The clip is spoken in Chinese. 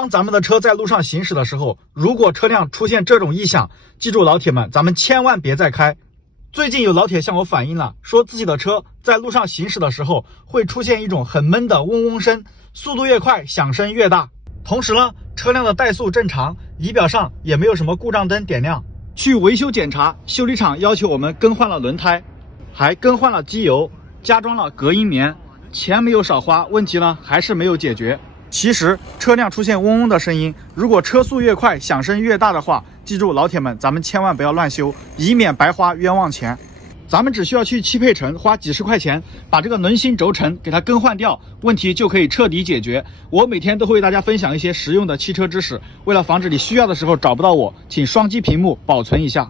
当咱们的车在路上行驶的时候，如果车辆出现这种异响，记住老铁们，咱们千万别再开。最近有老铁向我反映了，说自己的车在路上行驶的时候会出现一种很闷的嗡嗡声，速度越快响声越大。同时呢，车辆的怠速正常，仪表上也没有什么故障灯点亮。去维修检查，修理厂要求我们更换了轮胎，还更换了机油，加装了隔音棉，钱没有少花，问题呢还是没有解决。其实车辆出现嗡嗡的声音，如果车速越快，响声越大的话，记住老铁们，咱们千万不要乱修，以免白花冤枉钱。咱们只需要去汽配城花几十块钱，把这个轮心轴承给它更换掉，问题就可以彻底解决。我每天都会为大家分享一些实用的汽车知识，为了防止你需要的时候找不到我，请双击屏幕保存一下。